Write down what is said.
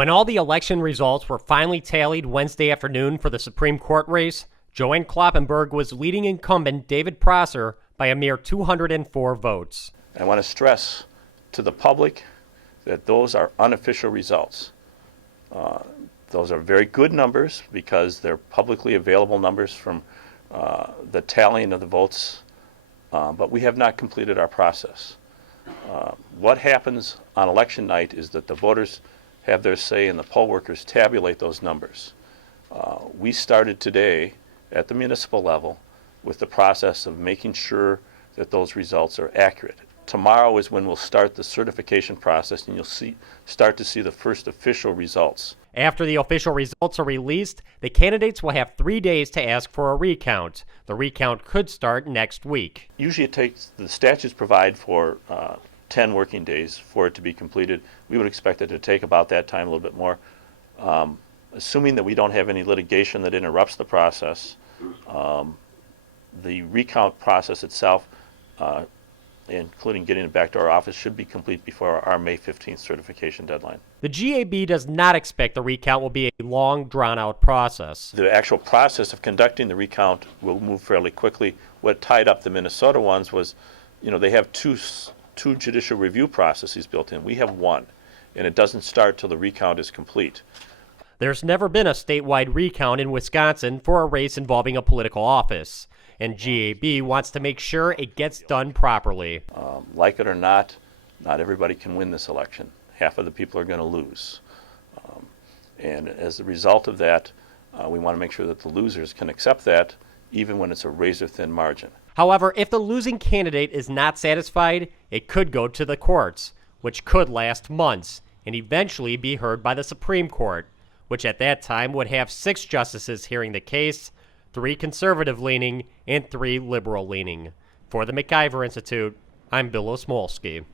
When all the election results were finally tallied Wednesday afternoon for the Supreme Court race, Joanne Kloppenburg was leading incumbent David Prosser by a mere 204 votes. I want to stress to the public that those are unofficial results. Those are very good numbers because they're publicly available numbers from the tallying of the votes, but we have not completed our process. What happens on election night is that the voters have their say and the poll workers tabulate those numbers. We started today at the municipal level with the process of making sure that those results are accurate. Tomorrow is when we'll start the certification process, and you'll start to see the first official results. After the official results are released, the candidates will have 3 days to ask for a recount. The recount could start next week. Usually the statutes provide for 10 working days for it to be completed. We would expect it to take about that time, a little bit more. Assuming that we don't have any litigation that interrupts the process, the recount process itself, including getting it back to our office, should be complete before our May 15th certification deadline. The GAB does not expect the recount will be a long, drawn-out process. The actual process of conducting the recount will move fairly quickly. What tied up the Minnesota ones was, they have two judicial review processes built in. We have one, and it doesn't start till the recount is complete. There's never been a statewide recount in Wisconsin for a race involving a political office, and GAB wants to make sure it gets done properly. Like it or not everybody can win this election. Half of the people are going to lose. And as a result of that, we want to make sure that the losers can accept that, even when it's a razor-thin margin. However, if the losing candidate is not satisfied, it could go to the courts, which could last months and eventually be heard by the Supreme Court, which at that time would have 6 justices hearing the case, 3 conservative-leaning and 3 liberal-leaning. For the MacIver Institute, I'm Bill Osmolsky.